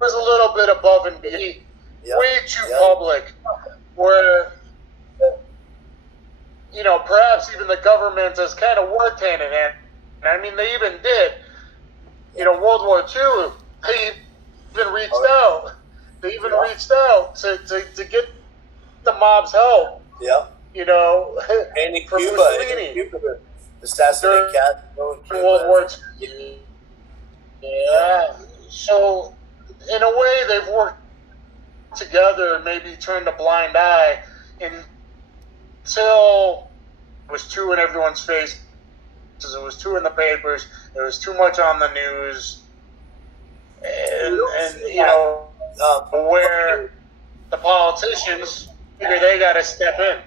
was a little bit above and beyond, way too public, where, you know, perhaps even the government has kind of worked hand in hand. I mean, they even did. You know, World War II, they even reached out. They even reached out to get the mob's help. Yeah. You know, and in Cuba, the assassinate Castro in World War II. Yeah. So, in a way, they've worked together and maybe turned a blind eye until it was too in everyone's face. It was too in the papers. There was too much on the news. And you know, where the politicians figure they got to step in.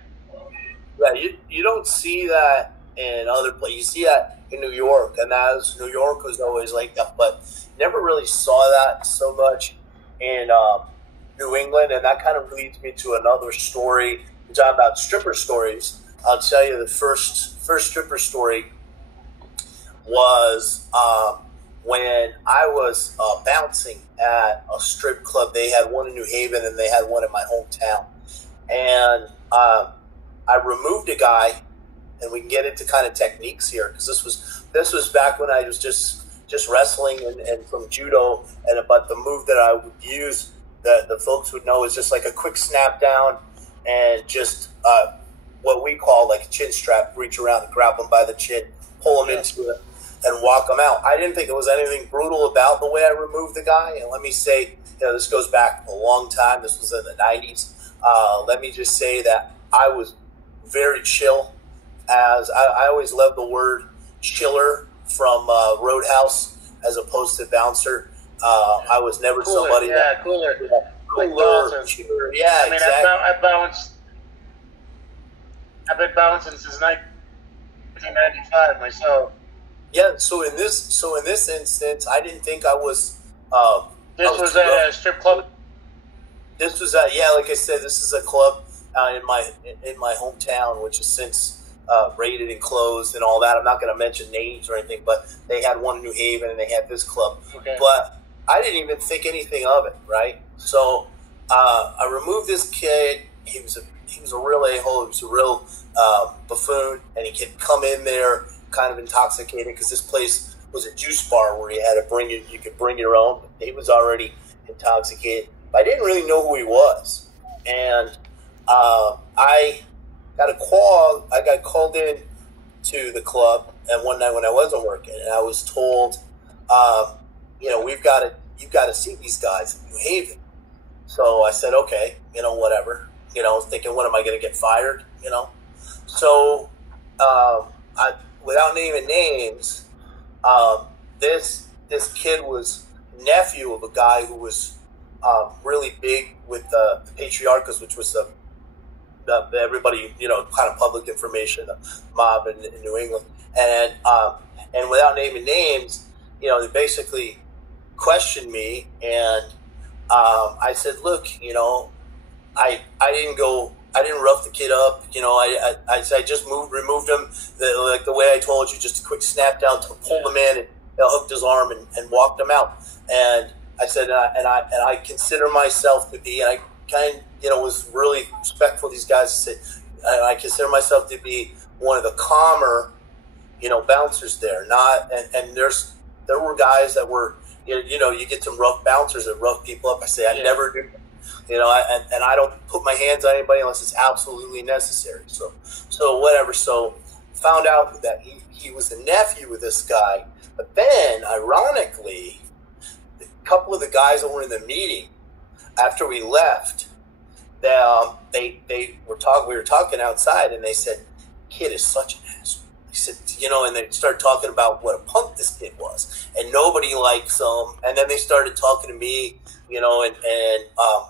Yeah, you don't see that in other places. You see that in New York, and New York was always like that, but never really saw that so much in New England, and that kind of leads me to another story. We're talking about stripper stories. I'll tell you the first stripper story was when I was bouncing at a strip club. They had one in New Haven, and they had one in my hometown. And I removed a guy, and we can get into kind of techniques here, because this was back when I was just wrestling and from judo, but the move that I would use that the folks would know is just like a quick snap down and just what we call like a chin strap, reach around and grab them by the chin, pull them into it, and walk them out. I didn't think it was anything brutal about the way I removed the guy. And let me say, you know, this goes back a long time. This was in the 90s. Let me just say that I was very chill. As I always loved the word chiller from Roadhouse as opposed to bouncer. I was never cooler, somebody that cooler, chiller. Yeah, I mean, exactly. I've been bouncing since 1995 myself. Yeah. So in this instance, I didn't think I was. This was at a strip club. This was at like I said, this is a club in my hometown, which is since raided and closed and all that. I'm not going to mention names or anything, but they had one in New Haven and they had this club. Okay. But I didn't even think anything of it, right? So I removed this kid. He was a real a-hole. He was a real buffoon, and he could come in there kind of intoxicated because this place was a juice bar where you had to you could bring your own. He was already intoxicated. But I didn't really know who he was, and I got a call. I got called in to the club, and one night when I wasn't working, and I was told, you've got to see these guys in New Haven. So I said, okay, whatever. Thinking, when am I going to get fired? So without naming names, this kid was nephew of a guy who was really big with the Patriarchas, which was everybody, kind of public information, the mob in New England. And without naming names, they basically questioned me, and I said, look, I didn't rough the kid up, I just removed him the way I told you, just a quick snap down to pull him in and hooked his arm and walked him out. And I said, and I consider myself to be, and I kind of, was really respectful of these guys. I said, I consider myself to be one of the calmer, bouncers there. And there were guys that were, you get some rough bouncers that rough people up. I say, I never do. And I don't put my hands on anybody unless it's absolutely necessary. So whatever. So found out that he was the nephew of this guy. But then, ironically, a couple of the guys that were in the meeting, after we left, we were talking outside, and they said, "Kid is such an asshole." They said, and they started talking about what a punk this kid was, and nobody likes him. And then they started talking to me, and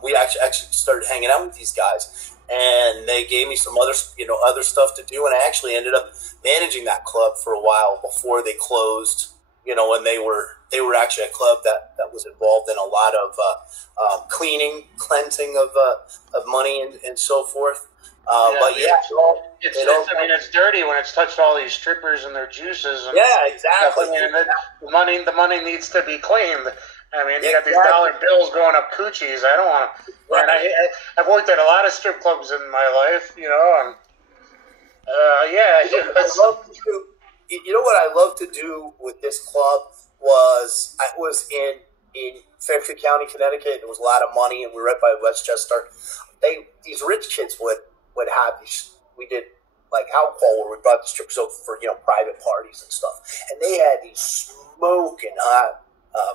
we actually started hanging out with these guys, and they gave me some other stuff to do, and I actually ended up managing that club for a while before they closed. And they were actually a club that was involved in a lot of cleansing of money and so forth. But it's dirty when it's touched all these strippers and their juices. And yeah, exactly. The money needs to be cleaned. I mean, you got these dollar bills going up coochies. I don't want to. Man, I've worked at a lot of strip clubs in my life, you know, and you know what I love to do with this club was I was in Fairfield County, Connecticut. There was a lot of money, and we were right by Westchester. These rich kids would have these. We did like alcohol where we brought the strippers over for private parties and stuff, and they had these smoking hot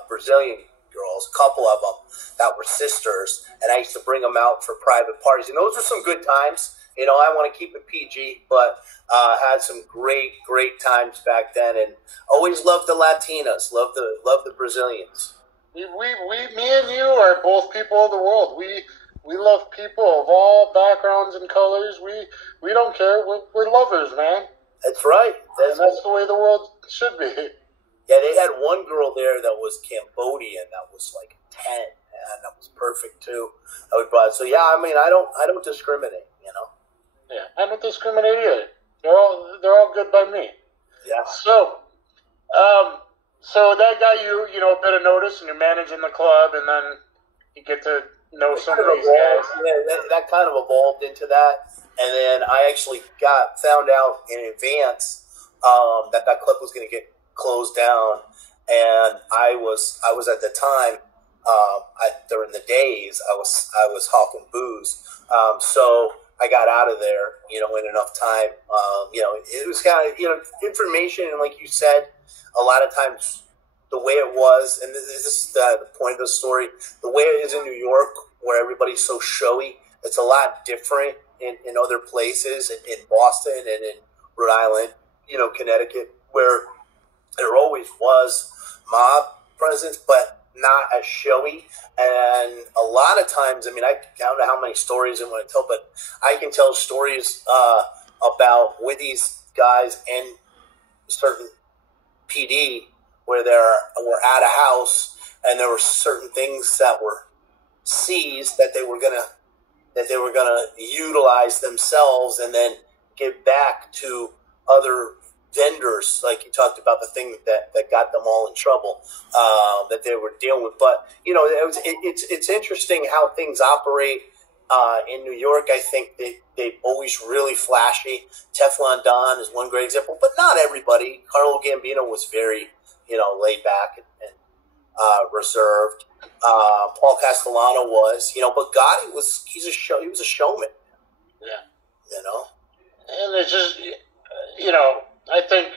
Brazilian girls, a couple of them that were sisters, and I used to bring them out for private parties, and those were some good times. You know, I want to keep it PG, but had some great times back then, and always loved the Latinas, loved the Brazilians. Me and you are both people of the world. We love people of all backgrounds and colors. We don't care. We're lovers, man. That's right. That's the way the world should be. Yeah, they had one girl there that was Cambodian that was like 10, and that was perfect too. So yeah, I mean, I don't discriminate, you know. Yeah, I don't discriminate either. They're all good by me. Yeah. So that got you a bit of notice, and you're managing the club, and then you get to know some of these guys. Yeah, that kind of evolved into that, and then I actually found out in advance that club was going to get closed down, and I was at the time during the days I was hawking booze, so I got out of there, in enough time. It was kind of information, and like you said, a lot of times the way it was, and this is the point of the story, the way it is in New York, where everybody's so showy, it's a lot different in other places, in Boston and in Rhode Island, Connecticut, where there always was mob presence, but not as showy. And a lot of times, I mean, I don't know how many stories I want to tell, but I can tell stories about with these guys and certain PD where we're at a house and there were certain things that were seized that they were gonna utilize themselves and then give back to other vendors, like you talked about, the thing that got them all in trouble that they were dealing with. But it's interesting how things operate in New York. I think they're always really flashy. Teflon Don is one great example, but not everybody. Carlo Gambino was very laid back and reserved. Paul Castellano was, but Gotti he was a showman. Yeah. You know? And it's just, I think